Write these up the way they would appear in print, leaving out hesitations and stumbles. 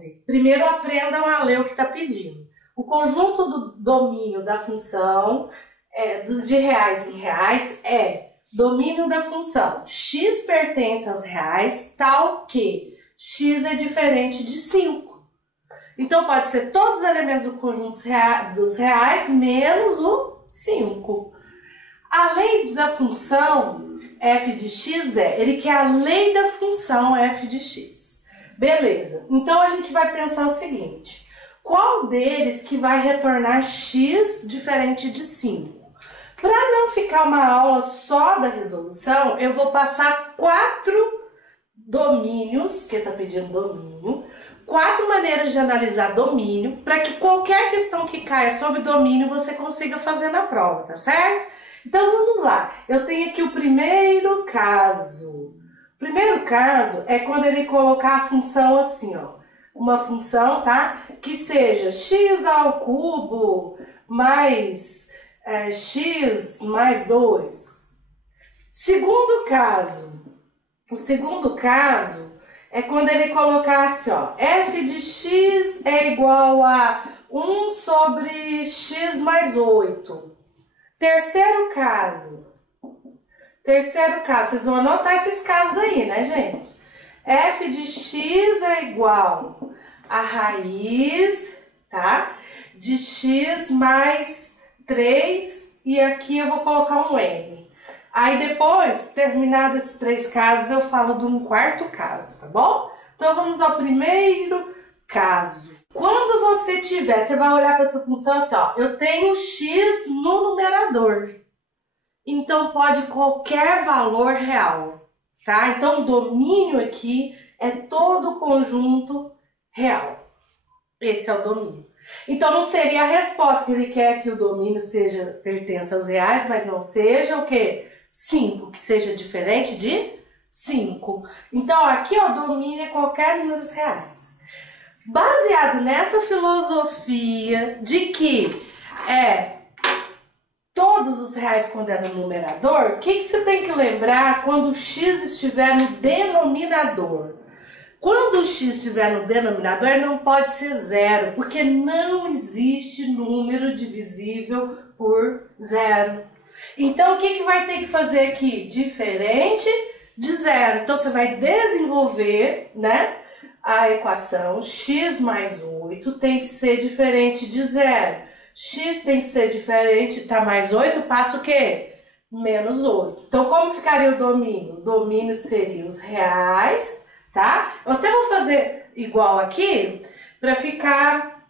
11. Primeiro aprendam a ler o que está pedindo. O conjunto do domínio da função de reais em reais é domínio da função x pertence aos reais, tal que x é diferente de 5. Então, pode ser todos os elementos do conjunto dos reais menos o 5. A lei da função f de x ele quer a lei da função f de x. Beleza. Então, a gente vai pensar o seguinte. Qual deles que vai retornar x diferente de 5? Para não ficar uma aula só da resolução, eu vou passar 4 domínios, que está pedindo domínio, 4 maneiras de analisar domínio, para que qualquer questão que caia sobre domínio você consiga fazer na prova, tá certo? Então vamos lá, eu tenho aqui o primeiro caso. O primeiro caso é quando ele colocar a função assim, ó, uma função, tá? Que seja x ao cubo mais x mais 2. Segundo caso, o segundo caso é quando ele colocar assim, ó, f de x é igual a 1 sobre x mais 8. Terceiro caso, vocês vão anotar esses casos aí, né, gente? F de x é igual a raiz, tá? De x mais 3 e aqui eu vou colocar um n. Aí depois, terminados esses 3 casos, eu falo de um quarto caso, tá bom? Então vamos ao primeiro caso. Quando você vai olhar para essa função assim, ó, eu tenho x no numerador. Então pode qualquer valor real, tá? Então o domínio aqui é todo o conjunto real. Esse é o domínio. Então não seria a resposta que ele quer que o domínio pertença aos reais, mas não seja o quê? 5, que seja diferente de 5. Então aqui, ó, domínio é qualquer número dos reais. Baseado nessa filosofia de que todos os reais quando é no numerador, o que você tem que lembrar quando o x estiver no denominador? Quando o x estiver no denominador, não pode ser 0, porque não existe número divisível por 0. Então, o que vai ter que fazer aqui? Diferente de 0. Então, você vai desenvolver, né, a equação x mais 8 tem que ser diferente de 0. X tem que ser diferente, tá mais 8, passa o quê? Menos 8. Então, como ficaria o domínio? O domínio seria os reais, tá? Eu até vou fazer igual aqui para ficar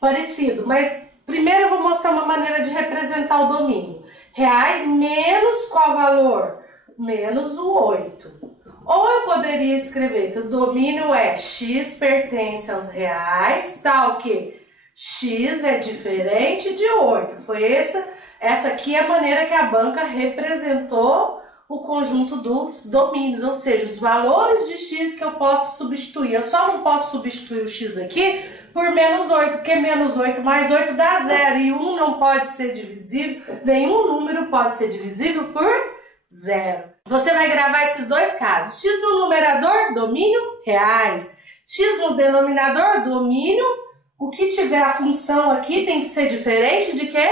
parecido, mas primeiro eu vou mostrar uma maneira de representar o domínio. Reais menos qual valor? Menos o 8. Ou eu poderia escrever que o domínio é x pertence aos reais, tal que x é diferente de 8. Foi essa aqui é a maneira que a banca representou o conjunto dos domínios, ou seja, os valores de x que eu posso substituir. Eu só não posso substituir o x aqui por menos 8, porque menos 8 mais 8 dá 0, e 1 não pode ser divisível, nenhum número pode ser divisível por 0. Você vai gravar esses dois casos. X no numerador, domínio, reais. X no denominador, domínio. O que tiver a função aqui tem que ser diferente de quê?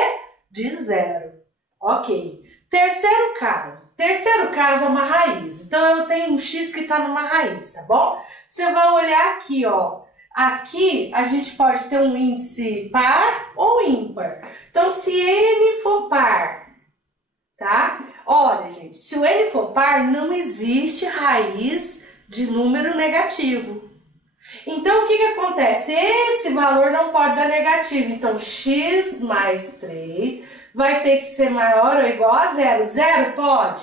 De 0. Ok. Terceiro caso. Terceiro caso é uma raiz. Então, eu tenho um x que está numa raiz, tá bom? Você vai olhar aqui, ó. Aqui, a gente pode ter um índice par ou ímpar. Então, se n for par, tá? Olha, gente, se o n for par, não existe raiz de número negativo. Então, o que acontece? Esse valor não pode dar negativo. Então, x mais 3 vai ter que ser maior ou igual a 0. 0 pode?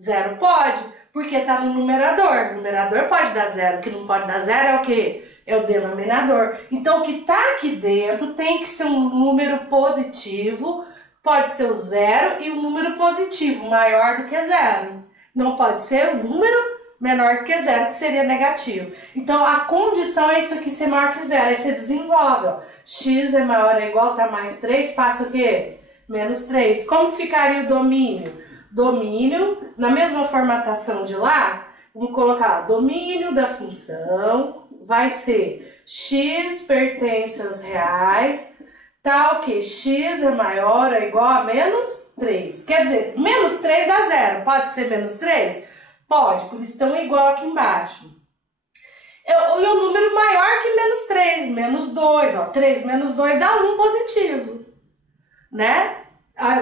0 pode, porque está no numerador. O numerador pode dar 0. O que não pode dar 0 é o quê? É o denominador. Então, o que está aqui dentro tem que ser um número positivo. Pode ser o 0 e um número positivo maior do que 0. Não pode ser um número menor que 0, que seria negativo. Então, a condição é isso aqui ser maior que 0. Aí você desenvolve, ó. X é maior ou igual, tá mais 3, passa o quê? Menos 3. Como ficaria o domínio? Domínio, na mesma formatação de lá, vamos colocar lá, domínio da função vai ser x pertence aos reais, tal que x é maior ou igual a menos 3. Quer dizer, menos 3 dá zero. Pode ser menos 3? Pode, por isso estão igual aqui embaixo. E o número maior que menos 3, menos 2. Ó, 3 menos 2 dá 1 positivo, né?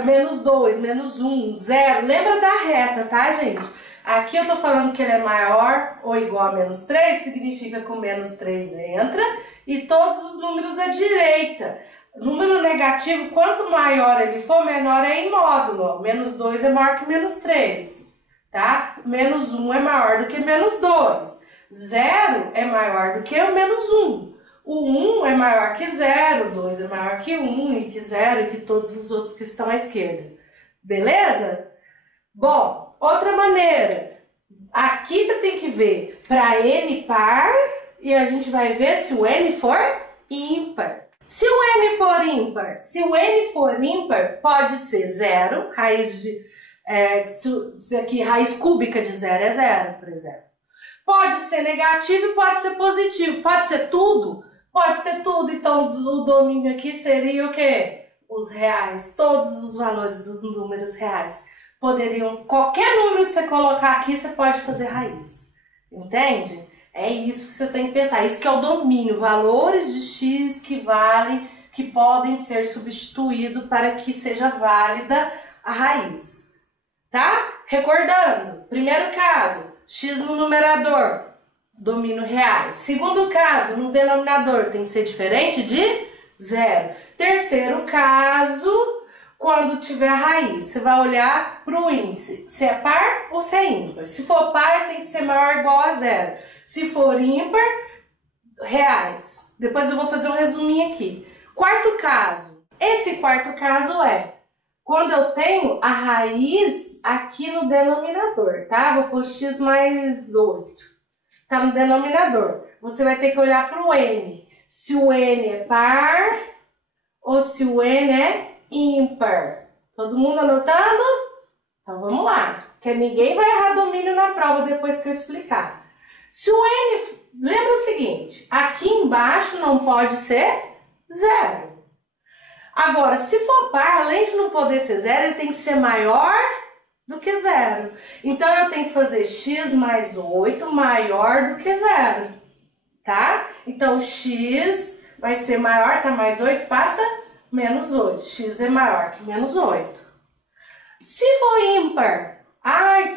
Menos 2, menos 1, 0. Lembra da reta, tá, gente? Aqui eu tô falando que ele é maior ou igual a menos 3, significa que o menos 3 entra e todos os números à direita. Número negativo, quanto maior ele for, menor é em módulo. Ó. Menos 2 é maior que menos 3, tá? Menos 1 é maior do que menos 2. 0 é maior do que o menos 1. O 1 é maior que 0, 2 é maior que 1 e que 0 e que todos os outros que estão à esquerda. Beleza? Bom, outra maneira. Aqui você tem que ver para n par e a gente vai ver se o n for ímpar. Se o n for ímpar, pode ser 0, raiz cúbica de 0 é 0, por exemplo. Pode ser negativo e pode ser positivo. Pode ser tudo? Pode ser tudo. Então, o domínio aqui seria o quê? Os reais. Todos os valores dos números reais. Qualquer número que você colocar aqui, você pode fazer raiz. Entende? É isso que você tem que pensar. Isso que é o domínio. Valores de x que valem, que podem ser substituídos para que seja válida a raiz. Tá? Recordando. Primeiro caso. X no numerador, domínio reais. Segundo caso, no denominador tem que ser diferente de 0. Terceiro caso, quando tiver raiz, você vai olhar para o índice, se é par ou se é ímpar. Se for par, tem que ser maior ou igual a 0. Se for ímpar, reais. Depois eu vou fazer um resuminho aqui. Quarto caso. Esse quarto caso é quando eu tenho a raiz aqui no denominador, tá? Vou pôr x mais 8. Tá no denominador. Você vai ter que olhar para o n. Se o n é par ou se o n é ímpar. Todo mundo anotando? Então vamos lá. Porque ninguém vai errar domínio na prova depois que eu explicar. Se o n... Lembra o seguinte. Aqui embaixo não pode ser 0. Agora, se for par, além de não poder ser 0, ele tem que ser maior do que 0. Então, eu tenho que fazer x mais 8 maior do que 0, tá? Então, x vai ser maior, tá? Mais 8 passa menos 8. X é maior que menos 8. Se for ímpar,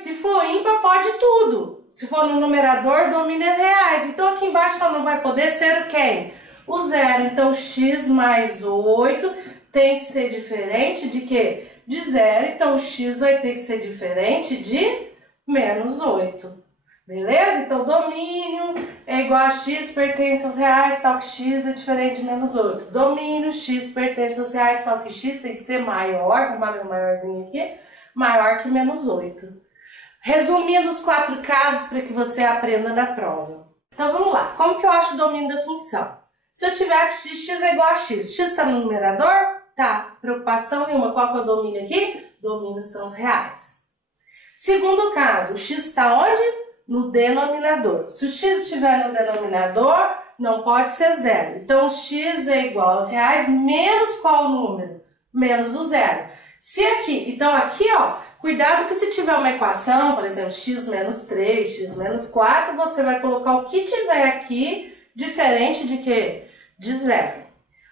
se for ímpar pode tudo. Se for no numerador, domina as reais. Então, aqui embaixo só não vai poder ser o quem? O 0. Então, x mais 8 tem que ser diferente de quê? De 0. Então, o x vai ter que ser diferente de menos 8. Beleza? Então, domínio é igual a x pertence aos reais, tal que x é diferente de menos 8. Domínio, x pertence aos reais, tal que x tem que ser maior, vou marcar meu maiorzinho aqui, maior que menos 8. Resumindo os 4 casos para que você aprenda na prova. Então, vamos lá. Como que eu acho o domínio da função? Se eu tiver f de x é igual a x, x está no numerador? Tá. Preocupação nenhuma. Qual que é o domínio aqui? Domínio são os reais. Segundo caso, o x está onde? No denominador. Se o x estiver no denominador, não pode ser 0. Então, x é igual aos reais menos qual número? Menos o 0. Se aqui, então aqui, ó, cuidado que se tiver uma equação, por exemplo, x menos 3, x menos 4, você vai colocar o que tiver aqui diferente de quê? De 0.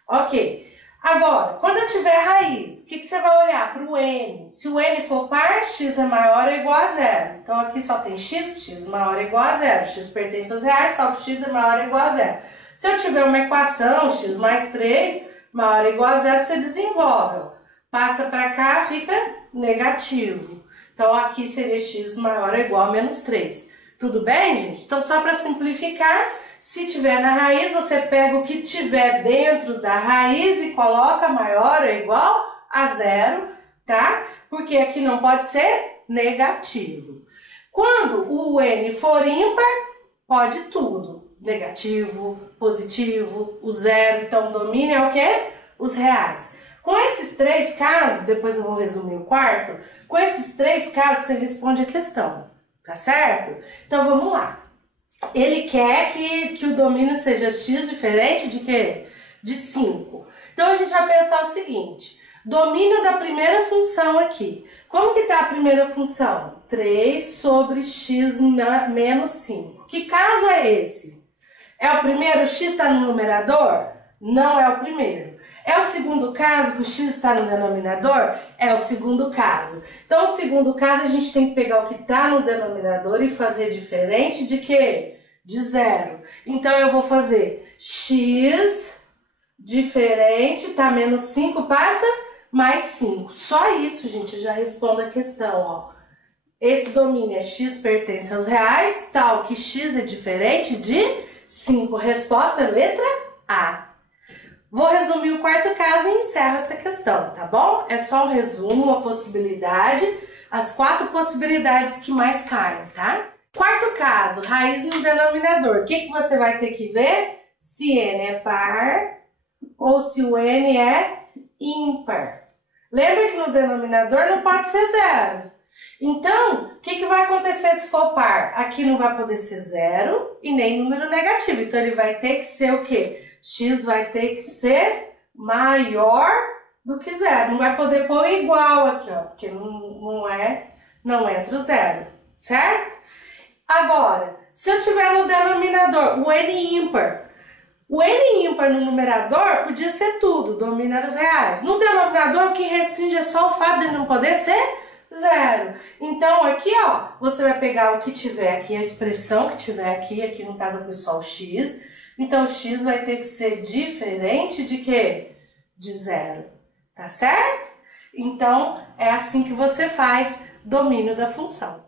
Ok. Agora, quando eu tiver raiz, o que você vai olhar? Para o n. Se o n for par, x é maior ou igual a 0. Então, aqui só tem x, x maior ou igual a 0. X pertence aos reais, tal que x é maior ou igual a 0. Se eu tiver uma equação, x mais 3, maior ou igual a 0, você desenvolve. Ó. Passa para cá, fica negativo. Então, aqui seria x maior ou igual a menos 3. Tudo bem, gente? Então, só para simplificar, se tiver na raiz, você pega o que tiver dentro da raiz e coloca maior ou igual a 0, tá? Porque aqui não pode ser negativo. Quando o n for ímpar, pode tudo. Negativo, positivo, o 0. Então, o domínio é o quê? Os reais. Com esses 3 casos, depois eu vou resumir o quarto, com esses 3 casos você responde a questão, tá certo? Então, vamos lá. ele quer que o domínio seja x diferente de quê? De 5. Então a gente vai pensar o seguinte, domínio da primeira função aqui. Como que está a primeira função? 3 sobre x menos 5. Que caso é esse? É o primeiro, o x está no numerador? Não é o primeiro. É o segundo caso que o x está no denominador? É o segundo caso. Então, o segundo caso, a gente tem que pegar o que está no denominador e fazer diferente de quê? De 0. Então, eu vou fazer x diferente, tá? Menos 5 passa mais 5. Só isso, gente, eu já respondo a questão, ó. Esse domínio é x pertence aos reais, tal que x é diferente de 5. Resposta, letra A. Vou resumir o quarto caso e encerro essa questão, tá bom? É só um resumo, uma possibilidade, as 4 possibilidades que mais caem, tá? Quarto caso, raiz no denominador. O que você vai ter que ver? Se n é par ou se o n é ímpar. Lembra que no denominador não pode ser 0. Então, o que vai acontecer se for par? Aqui não vai poder ser 0 e nem número negativo. Então, ele vai ter que ser o quê? X vai ter que ser maior do que 0. Não vai poder pôr igual aqui, ó, porque não entra o 0, certo? Agora, se eu tiver no denominador o n ímpar, o n ímpar no numerador podia ser tudo, domínio dos reais. No denominador, o que restringe é só o fato de não poder ser 0. Então, aqui, ó, você vai pegar o que tiver aqui, a expressão que tiver aqui no caso é pessoal x. Então, o x vai ter que ser diferente de quê? De 0. Tá certo? Então, é assim que você faz domínio da função.